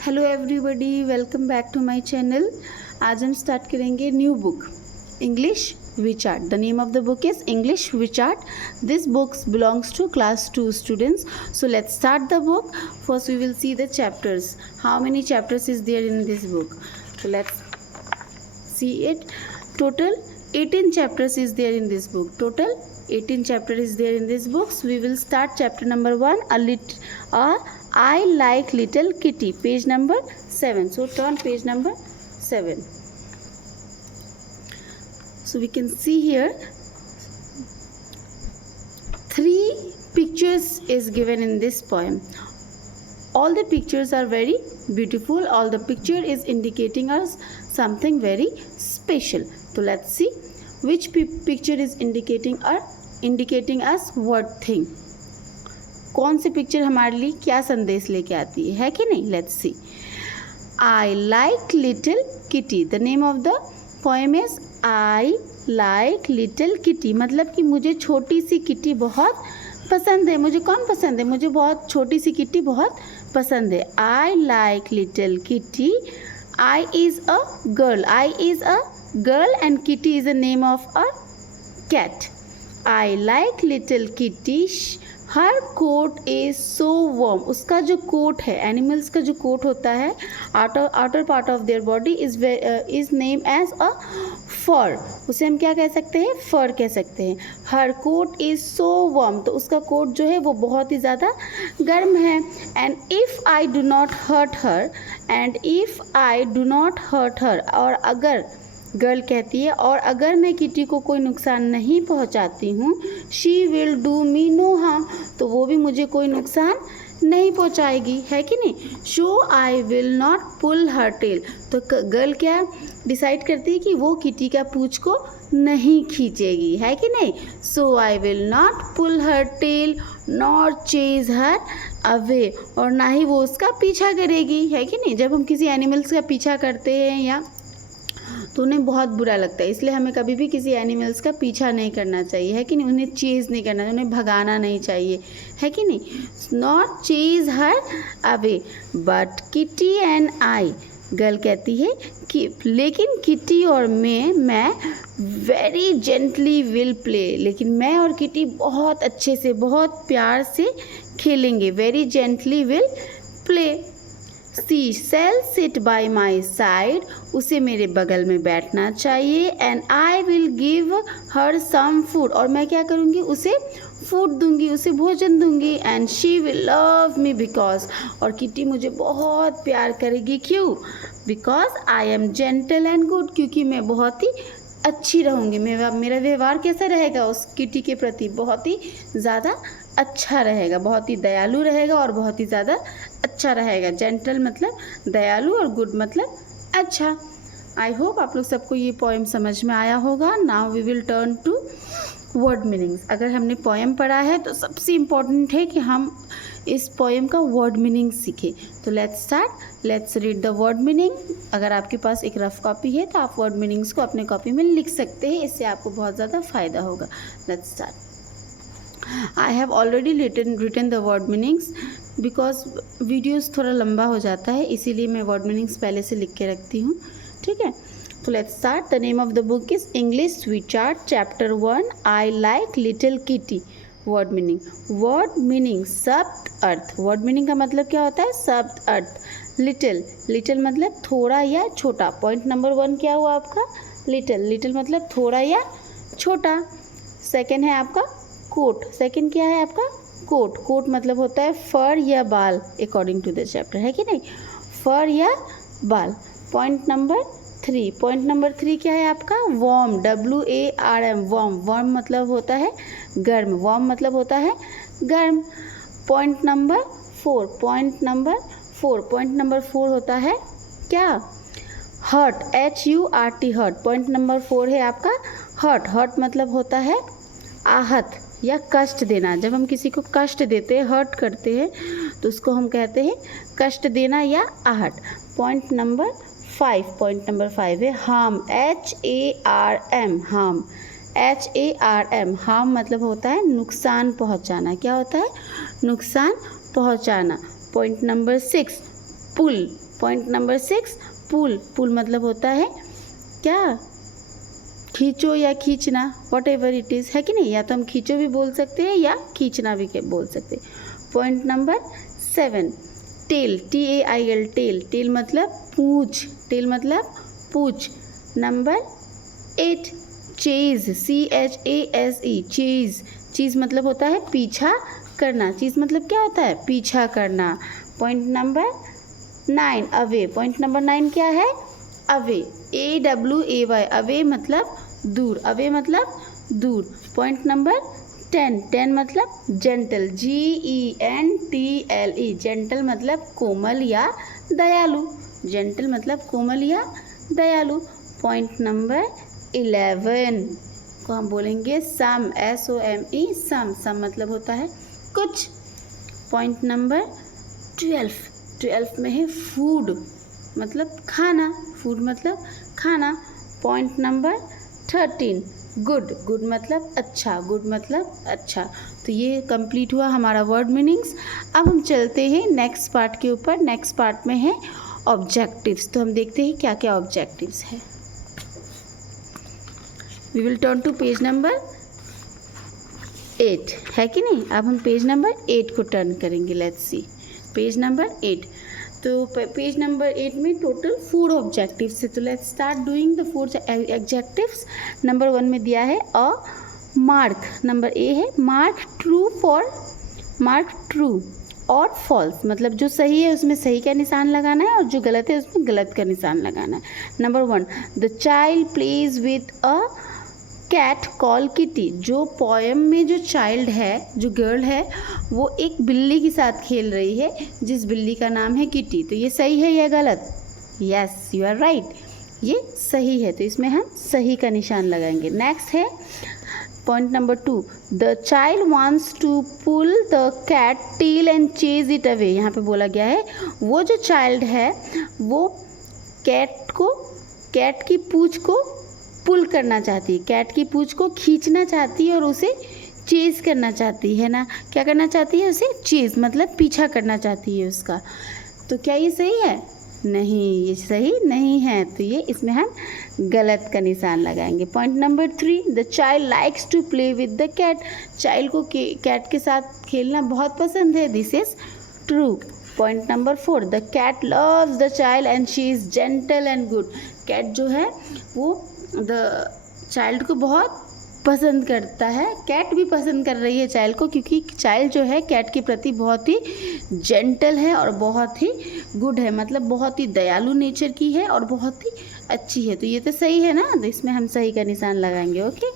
Hello everybody, welcome back to my channel. आज हम start करेंगे न्यू बुक इंग्लिश विचार्ट। The name of the book is English विचार्ट. This books belongs to class 2 students. So let's start the book. First we will see the chapters. How many chapters is there in this book? So let's see it. Total 18 chapters is there in this book. Total 18 chapter is there in this book. So we will start chapter number 1, I like little kitty, page number 7. So turn page number 7. So we can see here 3 pictures is given in this poem. All the pictures are very beautiful. All the picture is indicating us something very special. So let's see which picture is indicating us what thing. कौन सी picture हमारे लिए क्या संदेश लेके आती है कि नहीं? Let's see. I like little kitty. The name of the poem is I like little kitty. मतलब कि मुझे छोटी सी किटी बहुत पसंद है. मुझे कौन पसंद है? मुझे बहुत छोटी सी किटी बहुत पसंद है. I like little Kitty. I is a girl. I is a girl and Kitty is a name of a cat. I like little Kitty. Her coat is so warm. उसका जो कोट है, animals का जो coat होता है, outer part of their body is name as a fur. उसे हम क्या कह सकते हैं? फर कह सकते हैं. हर कोट इज सो वार्म. तो उसका कोट जो है वो बहुत ही ज़्यादा गर्म है. And if I do not hurt her, और अगर गर्ल कहती है, और अगर मैं किटी को कोई नुकसान नहीं पहुंचाती हूँ, she will do me know harm. तो वो भी मुझे कोई नुकसान नहीं पहुंचाएगी, है कि नहीं? So I will not pull her tail. तो गर्ल क्या डिसाइड करती है कि वो किटी का पूंछ को नहीं खींचेगी, है कि नहीं? So I will not pull her tail nor chase her away. और ना ही वो उसका पीछा करेगी, है कि नहीं? जब हम किसी एनिमल्स का पीछा करते हैं या तो उन्हें बहुत बुरा लगता है. इसलिए हमें कभी भी किसी एनिमल्स का पीछा नहीं करना चाहिए, है कि नहीं? उन्हें चेज़ नहीं करना चाहिए, उन्हें भगाना नहीं चाहिए, है कि नहीं? Not Chase her away but kitty and I. Girl कहती है कि लेकिन किटी और मैं वेरी जेंटली विल प्ले. लेकिन मैं और किटी बहुत अच्छे से, बहुत प्यार से खेलेंगे. Very gently will play. She shall sit by my side. उसे मेरे बगल में बैठना चाहिए. And I will give her some food. और मैं क्या करूँगी? उसे फूड दूंगी, उसे भोजन दूंगी. And she will love me because. और किटी मुझे बहुत प्यार करेगी. क्यों? Because I am gentle and good. क्योंकि मैं बहुत ही अच्छी रहूँगी. मेरा व्यवहार कैसा रहेगा उस किटी के प्रति? बहुत ही ज़्यादा अच्छा रहेगा, बहुत ही दयालु रहेगा और बहुत ही ज़्यादा अच्छा रहेगा. जेंटल मतलब दयालु और गुड मतलब अच्छा. आई होप आप लोग सबको ये पोएम समझ में आया होगा. Now we will turn to word meanings. अगर हमने पोएम पढ़ा है तो सबसे इम्पॉर्टेंट है कि हम इस पोएम का वर्ड मीनिंग सीखें. तो let's start. Let's read the word meaning. अगर आपके पास एक रफ कॉपी है तो आप वर्ड मीनिंग्स को अपने कॉपी में लिख सकते हैं. इससे आपको बहुत ज़्यादा फ़ायदा होगा. Let's start. I have already written the word meanings because videos थोड़ा लंबा हो जाता है, इसीलिए मैं वर्ड मीनिंग्स पहले से लिख के रखती हूँ. ठीक है, तो let's start. The name of the book is English विचार्ट chapter 1 I like little kitty. Word meaning. Word meaning शब्द अर्थ. वर्ड मीनिंग का मतलब क्या होता है? शब्द अर्थ. लिटिल. लिटिल मतलब थोड़ा या छोटा. पॉइंट नंबर 1 क्या हुआ आपका? लिटिल. लिटिल मतलब थोड़ा या छोटा. सेकेंड है आपका कोट. सेकंड क्या है आपका? कोट. कोट मतलब होता है फर या बाल, अकॉर्डिंग टू द चैप्टर, है कि नहीं? फर या बाल. Point number 3. पॉइंट नंबर 3 क्या है आपका? वार्म. WARM. वार्म. वार्म मतलब होता है गर्म. वार्म मतलब होता है गर्म. Point number 4. Point number 4. Point number 4 होता है क्या? Hurt. HURT. Hurt. Point number 4 है आपका हर्ट. हर्ट मतलब होता है आहत या कष्ट देना. जब हम किसी को कष्ट देते हैं, हर्ट करते हैं, तो उसको हम कहते हैं कष्ट देना या आहट. Point number 5. पॉइंट नंबर 5 है harm. HARM. Harm. HARM. Harm मतलब होता है नुकसान पहुंचाना. क्या होता है? नुकसान पहुंचाना. पॉइंट नंबर 6 पुल. पॉइंट नंबर 6, पुल। पुल मतलब होता है क्या, खींचो या खींचना, वॉट एवर इट इज़, है कि नहीं। या तो हम खींचो भी बोल सकते हैं या खींचना भी बोल सकते हैं। Point number 7, tail, TAIL, tail. Tail मतलब पूंछ, टेल मतलब पूंछ। Number 8, chase, CHASE, chase. Chase मतलब होता है पीछा करना, चीज मतलब क्या होता है, पीछा करना। Point number 9, away. Point number 9 क्या है, अवे, AWAY, अवे मतलब दूर, अवे मतलब दूर। पॉइंट नंबर 10, 10 मतलब जेंटल, GENTLE, जेंटल मतलब कोमल या दयालु, जेंटल मतलब कोमल या दयालु। पॉइंट नंबर 11 को हम बोलेंगे सम, SOME, सम। सम मतलब होता है कुछ। पॉइंट नंबर 12 में है फूड मतलब खाना, फूड मतलब खाना। पॉइंट नंबर 13, गुड, गुड मतलब अच्छा, गुड मतलब अच्छा। तो ये कंप्लीट हुआ हमारा वर्ड मीनिंग्स। अब हम चलते हैं नेक्स्ट पार्ट के ऊपर। नेक्स्ट पार्ट में है ऑब्जेक्टिव्स। तो हम देखते हैं क्या क्या ऑब्जेक्टिव्स है। We will turn to page number 8, है कि नहीं। अब हम पेज नंबर 8 को टर्न करेंगे। Let's see page number 8। तो पेज नंबर 8 में टोटल 4 ऑब्जेक्टिव्स है। तो let's start doing the 4 objectives. Number 1 में दिया है अ मार्क, नंबर A है mark true for, mark true और फॉल्स, मतलब जो सही है उसमें सही का निशान लगाना है और जो गलत है उसमें गलत का निशान लगाना है। Number 1, the child plays with a cat call Kitty. जो पोएम में जो चाइल्ड है, जो गर्ल है, वो एक बिल्ली के साथ खेल रही है जिस बिल्ली का नाम है किटी। तो ये सही है या गलत, यस यू आर राइट, ये सही है। तो इसमें हम सही का निशान लगाएंगे। नेक्स्ट है point number 2, the child wants to pull the cat tail and chase it away. यहाँ पे बोला गया है वो जो चाइल्ड है वो कैट की पूंछ को पुल करना चाहती है, कैट की पूंछ को खींचना चाहती है और उसे चेज करना चाहती है ना। क्या करना चाहती है, उसे चेज मतलब पीछा करना चाहती है उसका। तो क्या ये सही है, नहीं, ये सही नहीं है। तो ये इसमें हम गलत का निशान लगाएंगे। Point number 3, the child likes to play with the cat. Child को कैट के साथ खेलना बहुत पसंद है, this is true. Point number 4, the cat loves the child and she is gentle and good. Cat जो है वो द चाइल्ड को बहुत पसंद करता है, कैट भी पसंद कर रही है चाइल्ड को, क्योंकि चाइल्ड जो है कैट के प्रति बहुत ही जेंटल है और बहुत ही गुड है, मतलब बहुत ही दयालु नेचर की है और बहुत ही अच्छी है। तो ये तो सही है ना, तो इसमें हम सही का निशान लगाएंगे। Okay,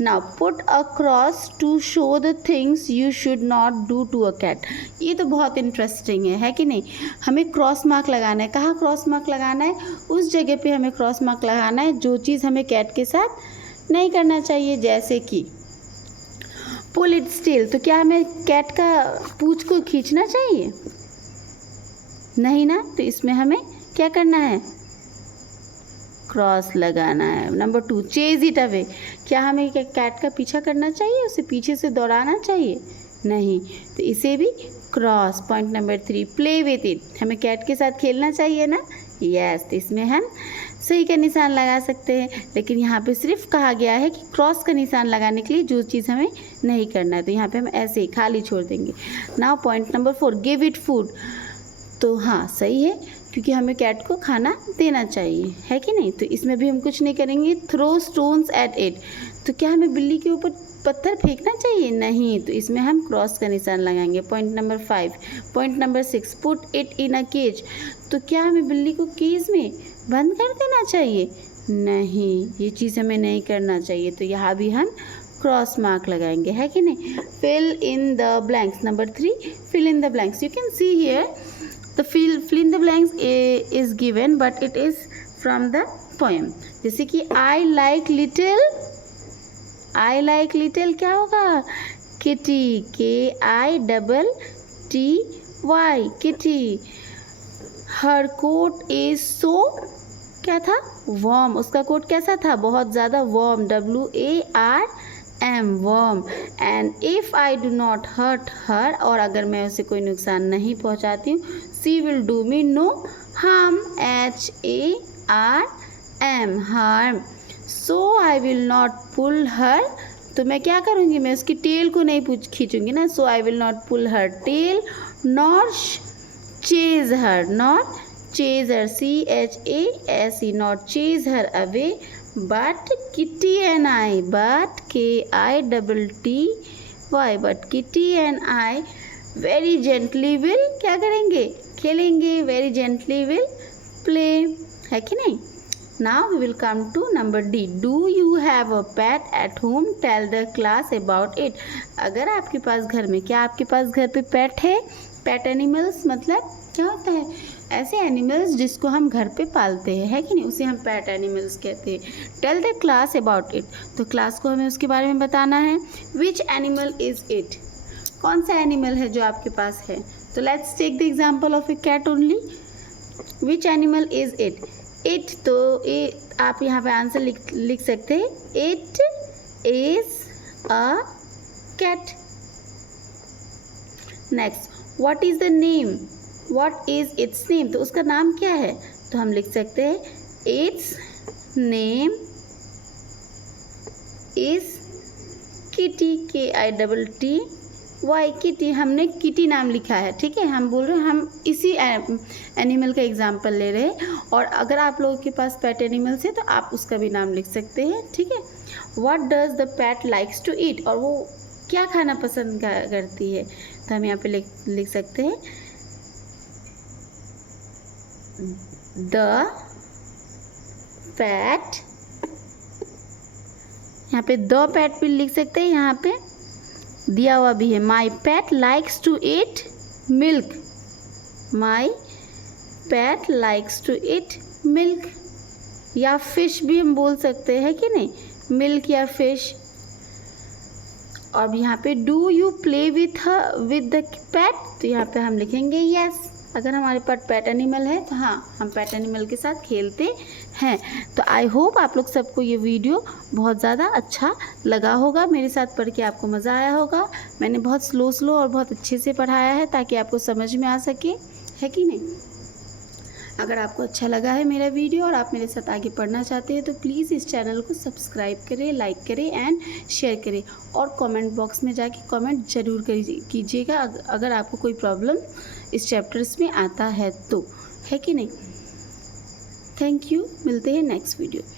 now put a cross to show the things you should not do to a cat. ये तो बहुत इंटरेस्टिंग है कि नहीं। हमें क्रॉस मार्क लगाना है। कहाँ क्रॉस मार्क लगाना है, उस जगह पे हमें क्रॉस मार्क लगाना है जो चीज़ हमें कैट के साथ नहीं करना चाहिए। जैसे कि पुल इट्स टेल, तो क्या हमें कैट का पूंछ को खींचना चाहिए, नहीं ना। तो इसमें हमें क्या करना है, क्रॉस लगाना है। नंबर 2, चेज इट अवे, क्या हमें कैट का पीछा करना चाहिए, उसे पीछे से दौड़ाना चाहिए, नहीं। तो इसे भी cross. Point number 3, play with it, हमें कैट के साथ खेलना चाहिए ना, यस। तो इसमें हम सही का निशान लगा सकते हैं। लेकिन यहाँ पे सिर्फ कहा गया है कि क्रॉस का निशान लगाने के लिए जो चीज़ हमें नहीं करना है, तो यहाँ पे हम ऐसे ही खाली छोड़ देंगे। Now point number 4, give it food, तो हाँ सही है, क्योंकि हमें कैट को खाना देना चाहिए, है कि नहीं। तो इसमें भी हम कुछ नहीं करेंगे। थ्रो स्टोन्स एट इट, तो क्या हमें बिल्ली के ऊपर पत्थर फेंकना चाहिए, नहीं। तो इसमें हम क्रॉस का निशान लगाएंगे। Point number 5, point number 6, put it in a cage, तो क्या हमें बिल्ली को केज में बंद कर देना चाहिए, नहीं, ये चीज़ हमें नहीं करना चाहिए। तो यहाँ भी हम क्रॉस मार्क लगाएंगे, है कि नहीं। Fill in the blanks, number 3, fill in the blanks. You can see here the fill in the blanks is given but it is from the poem। जैसे कि I like little क्या होगा, kitty, KITTY, kitty। her coat is so क्या था, warm, उसका coat कैसा था, बहुत ज़्यादा warm, WARM, warm। and if I do not hurt her, और अगर मैं उसे कोई नुकसान नहीं पहुंचाती हूँ, she will do me no harm, HARM, harm. So I will not pull her. तो मैं क्या करूँगी, मैं उसकी टेल को नहीं खींचूंगी ना. So I will not pull her tail, nor chase her, not chase her, CHASE, not chase her away, but Kitty and I, but KITTY, but Kitty and I very gently will क्या करेंगे, खेलेंगे. very gently will play, है कि नहीं. Now we will come to number D. Do you have a pet at home? Tell the class about it. अगर आपके पास घर में, क्या आपके पास घर पे पेट है? पेट एनिमल्स मतलब क्या होता है? ऐसे एनिमल्स जिसको हम घर पे पालते हैं, है कि नहीं, उसे हम पेट एनिमल्स कहते हैं. Tell the class about it. तो क्लास को हमें उसके बारे में बताना है. Which animal is it? कौन सा एनिमल है जो आपके पास है? तो let's take the example of a cat only. Which animal is it? It, तो आप यहाँ पे आंसर लिख सकते हैं. It is a cat. Next, what is the name? What is its name? तो उसका नाम क्या है? तो हम लिख सकते हैं it's name is kitty, KITTY, kitty. हमने किटी नाम लिखा है, ठीक है. हम बोल रहे हैं, हम इसी एनिमल का एग्जाम्पल ले रहे हैं. और अगर आप लोगों के पास पेट एनिमल्स है तो आप उसका भी नाम लिख सकते हैं, ठीक है. What does the pet likes to eat? और वो क्या खाना पसंद करती है? तो हम यहाँ पे लिख सकते हैं द पैट. यहाँ पे द पैट भी लिख सकते हैं, यहाँ पे दिया हुआ भी है. My pet likes to eat milk. My pet likes to eat milk. या फिश भी हम बोल सकते हैं कि नहीं, मिल्क या फिश. और यहाँ पे do you play with the PAT? तो यहाँ पे हम लिखेंगे यस. अगर हमारे पास पेट एनिमल है तो हाँ, हम पेट एनिमल के साथ खेलते हैं. तो आई होप आप लोग सबको ये वीडियो बहुत ज़्यादा अच्छा लगा होगा. मेरे साथ पढ़ के आपको मज़ा आया होगा. मैंने बहुत स्लो और बहुत अच्छे से पढ़ाया है ताकि आपको समझ में आ सके, है कि नहीं. अगर आपको अच्छा लगा है मेरा वीडियो और आप मेरे साथ आगे पढ़ना चाहते हैं तो प्लीज़ इस चैनल को सब्सक्राइब करें, लाइक करें एंड शेयर करें. और कमेंट बॉक्स में जाके कमेंट ज़रूर कीजिएगा अगर आपको कोई प्रॉब्लम इस चैप्टर्स में आता है तो, है कि नहीं. Thank you. मिलते हैं नेक्स्ट वीडियो में.